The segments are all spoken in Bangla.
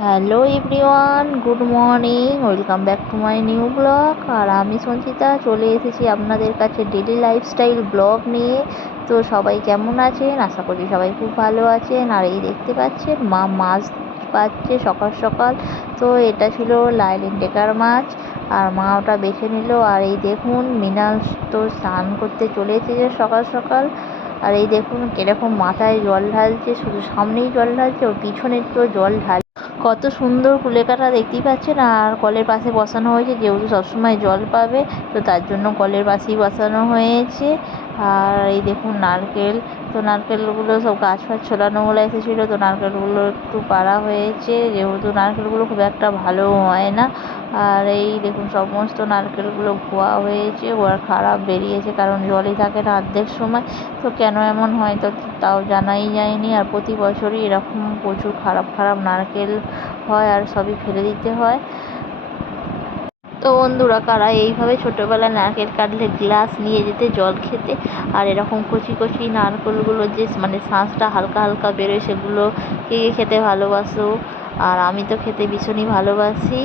Hello everyone good morning welcome back to my new blog আর আমি সঞ্চিতা, চলে এসেছি আপনাদের কাছে ডেলি লাইফস্টাইল ব্লগ নিয়ে। তো সবাই কেমন আছেন? আশা করি সবাই খুব ভালো আছেন। আর এই দেখতে পাচ্ছেন, মা মাছ পাচ্ছে সকাল সকাল। তো এটা ছিল লাইলিন ডেকার মাছ। আর মা ওটা বেছে নিল। আর এই দেখুন, মিনাল তো স্নান করতে চলে এসেছে সকাল সকাল। আর এই দেখুন কীরকম মাথায় জল ঢালছে, শুধু সামনেই জল ঢালছে ওর পিছনে তো জল ঢাল কত সুন্দর কুলেকাটা দেখতেই পাচ্ছেন। আর কলের পাশে বসানো হয়েছে, যেহেতু সবসময় জল পাবে, তো তার জন্য কলের পাশেই বসানো হয়েছে। আর এই দেখুন নারকেল। তো নারকেলগুলো সব গাছ ফাছ ছোলানো বলে এসেছিল। তো নারকেলগুলো একটু পাড়া হয়েছে। যেহেতু নারকেলগুলো খুব একটা ভালো হয় না। আর এই দেখুন সমস্ত নারকেলগুলো ধোয়া হয়েছে। ওর খারাপ বেরিয়েছে কারণ জলই থাকে না অর্ধেক সময়। তো কেন এমন হয় তো তাও জানাই যায়নি। আর প্রতি বছরই এরকম প্রচুর খারাপ খারাপ নারকেল হয় আর সবই ফেলে দিতে হয়। তো বন্ধুরা, কারা এইভাবে ছোটোবেলায় নারকেল কাটলে গ্লাস নিয়ে যেতে, জল খেতে, আর এরকম কচি কচি নারকেলগুলো যে মানে শাঁসটা হালকা হালকা বেরোয় সেগুলো কে খেতে ভালোবাসো। আর আমি তো খেতে ভীষণই ভালোবাসি।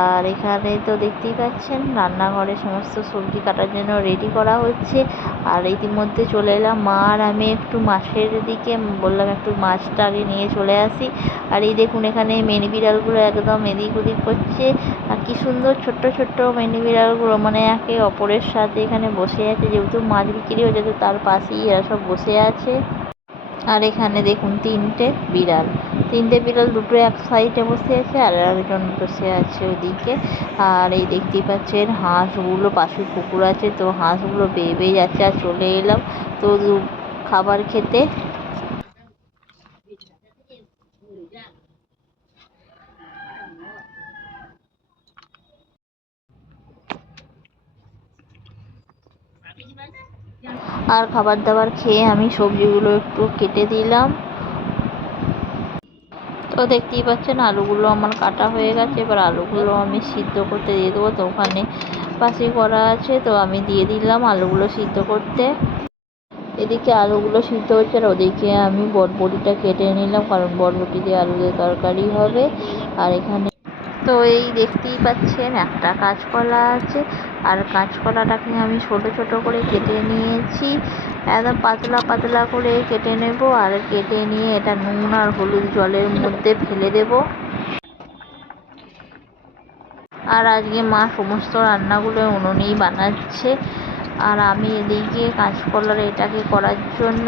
আর এখানে তো দেখতেই পাচ্ছেন, রান্নাঘরে সমস্ত সবজি কাটার জন্য রেডি করা হচ্ছে। আর ইতিমধ্যে চলে এলাম মা আর আমি একটু মাছের দিকে, বললাম একটু মাছটা আগে নিয়ে চলে আসি। আর এই দেখুন, এখানে মেনি বিড়ালগুলো একদম এদিক ওদিক করছে। কি সুন্দর ছোট্ট ছোট্ট মেনি বিড়ালগুলো। মানে একে অপরের সাথে এখানে বসে আছে। যেহেতু মাছ বিক্রি হয়ে যেত তার পাশেই এরা সব বসে আছে। আর এখানে দেখুন তিনটে বিড়াল। তিনটে বিড়াল দুটো এক সাইডে বসে আছে আর একজন বসে আছে ওদিকে। আর এই দেখতেই পাচ্ছেন হাঁসগুলো, পাশে পুকুর আছে। তো হাঁসগুলো বেয়ে বেয়ে যাচ্ছে আর চলে এলাম। তো খাবার খেতে আর খাবার দাবার খেয়ে আমি সবজিগুলো একটু কেটে দিলাম। তো দেখতেই পাচ্ছেন, আলুগুলো আমার কাটা হয়ে গেছে। এবার আলুগুলো আমি সিদ্ধ করতে দিয়ে দেবো। তো ওখানে পাশে করা আছে, তো আমি দিয়ে দিলাম আলুগুলো সিদ্ধ করতে। এদিকে আলুগুলো সিদ্ধ হচ্ছে আর ওদিকে আমি বটবটিটা কেটে নিলাম, কারণ বটবটি দিয়ে আলু দিয়ে তরকারি হবে। আর এখানে তো এই দেখতেই পাচ্ছেন একটা কাঁচকলা আছে। আর কাঁচকলাটাকে আমি ছোট ছোট করে কেটে নিয়েছি। একদম পাতলা পাতলা করে কেটে নেব আর কেটে নিয়ে এটা নুন আর হলুদ জলের মধ্যে ফেলে দেব। আর আজকে মা সমস্ত রান্নাগুলো উনুনেই বানাচ্ছে। আর আমি এদিকে কাঁচকলার এটাকে করার জন্য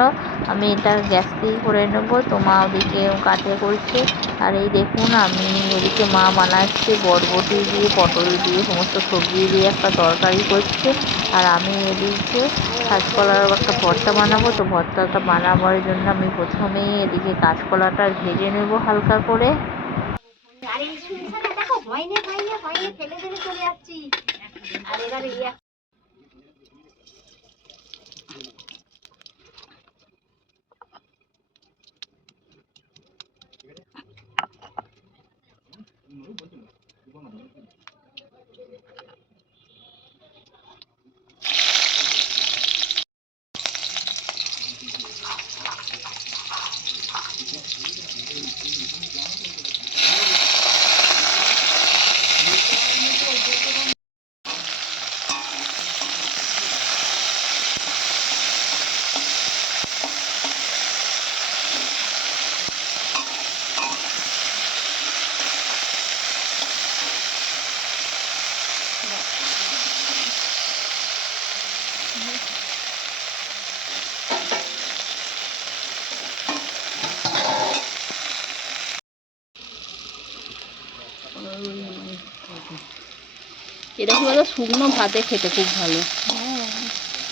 আমি এটা গ্যাস দিয়ে করে নেব। তো মা ওদিকে কাঠে করছে। আর এই দেখুন, আমি এদিকে মা বানাচ্ছে বরবটি দিয়ে, পটল দিয়ে, সমস্ত সবজি দিয়ে একটা তরকারি করছে। আর আমি এদিকে কাঁচকলার একটা ভর্তা বানাবো। তো ভর্তাটা বানাবার জন্য আমি প্রথমেই এদিকে কাঁচকলাটা ভেজে নেব হালকা করে। আরে না? দেখো হয়নি হয়নি হয়নি ফেলে ফেলে চলে যাচ্ছি। আর এবার Muy bueno. এটা কি বলো শুকনো ভাতে খেতে খুব ভালো।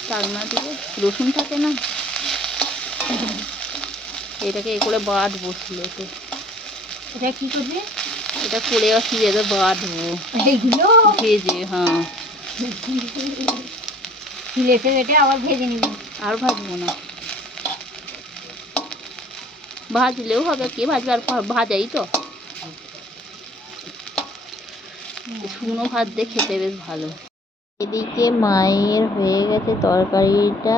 টাকনা দিয়ে রসুন থাকে না? এটাকে এ করে বাট বসল তো এটা কি করবে? এটা করে আসি বাটবো এইগুলো ভেজে হ্যাঁ। আবার ভেজে নিবি। আর ভাজবো না। ভাজলেও হবে কে ভাজবে? আর ভাজাই তো। শুকনো ভাত দিয়ে খেতে বেশ ভালো। এদিকে মায়ের হয়ে গেছে তরকারিটা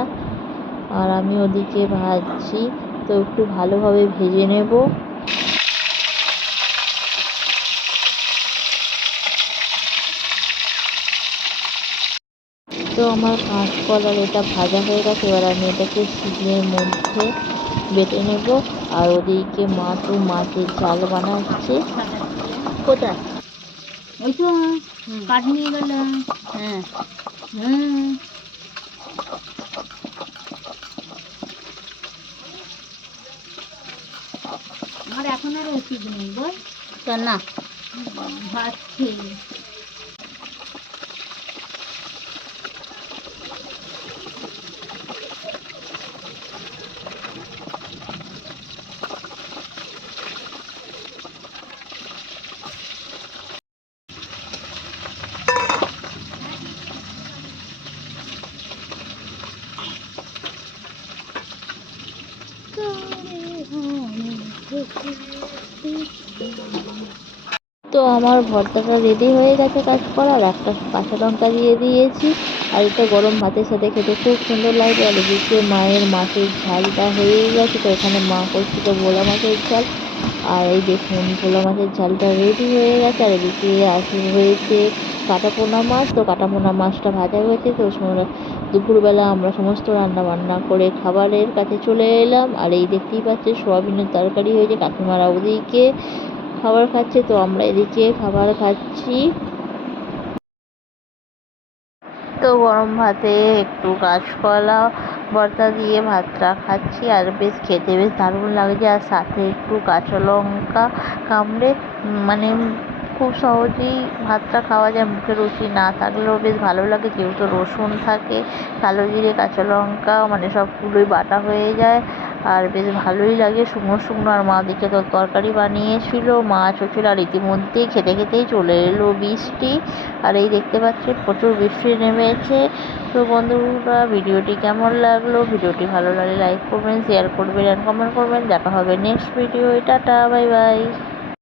আর আমি ওদিকে ভাজছি। তো একটু ভালোভাবে ভেজে নেব। তো আমার কাঁচকলার এটা ভাজা হয়ে গেছে এবার আমি এটাকে শিলের মধ্যে বেটে নেব। আর ওদিকে মা তো মাছের ঝাল বানাচ্ছে। কোথায়? ওই তো কাঠ নিয়ে গেলাম হ্যাঁ। হুম। আমার এখন আর ওষুধ নেই বল। তো না ভাত খেয়ে। তো আমার ভর্তাটা রেডি হয়ে গেছে কাজ করার। একটা কাঁচা লঙ্কা দিয়ে দিয়েছি। আর এটা গরম ভাতের সাথে খেতে খুব সুন্দর লাগে। আর এদিকে মায়ের মাছের ঝালটা হয়ে গেছে। তো এখানে মা করছিল ভোলা মাছের ঝাল। আর এই দেখুন, ভোলা মাছের ঝালটা রেডি হয়ে গেছে। আর এদিকে আসে হয়েছে কাটা পোনা মাছ। তো কাটা পোনা মাছটা ভাজা হয়েছে। তো দুপুরবেলা আমরা সমস্ত রান্না বান্না করে খাবারের কাছে চলে এলাম। আর এই দেখতেই পাচ্ছে সোয়াবিনের তরকারি হয়েছে, কাকিমারা ওদিকে খাবার খাচ্ছে, তো আমরা এদিকে খাবার খাচ্ছি। তো গরম ভাতে একটু কাঁচকলা ভর্তা দিয়ে ভাতটা খাচ্ছি, আর বেশ খেতে বেশ দারুণ লাগছে আর সাথে একটু কাঁচা লঙ্কা কামড়ে মানে খুব সহজেই ভাতটা খাওয়া যায়, মুখে রুচি না থাকলেও বেশ ভালো লাগে। যেহেতু রসুন থাকে, কালো জিরে, কাঁচা লঙ্কা মানে সবগুলোই বাটা হয়ে যায়। আর বেশ ভালোই লাগে শুকনো শুকনো। আর মা দিকে তো তরকারি বানিয়েছিল মাছও ছিল আর ইতিমধ্যেই খেতে খেতেই চলে এলো বৃষ্টি। আর এই দেখতে পাচ্ছি প্রচুর বৃষ্টি নেমেছে। তো বন্ধুরা, ভিডিওটি কেমন লাগল? ভিডিওটি ভালো লাগলে লাইক করবেন শেয়ার করবেন অ্যান্ড কমেন্ট করবেন। দেখা হবে next video tata bye bye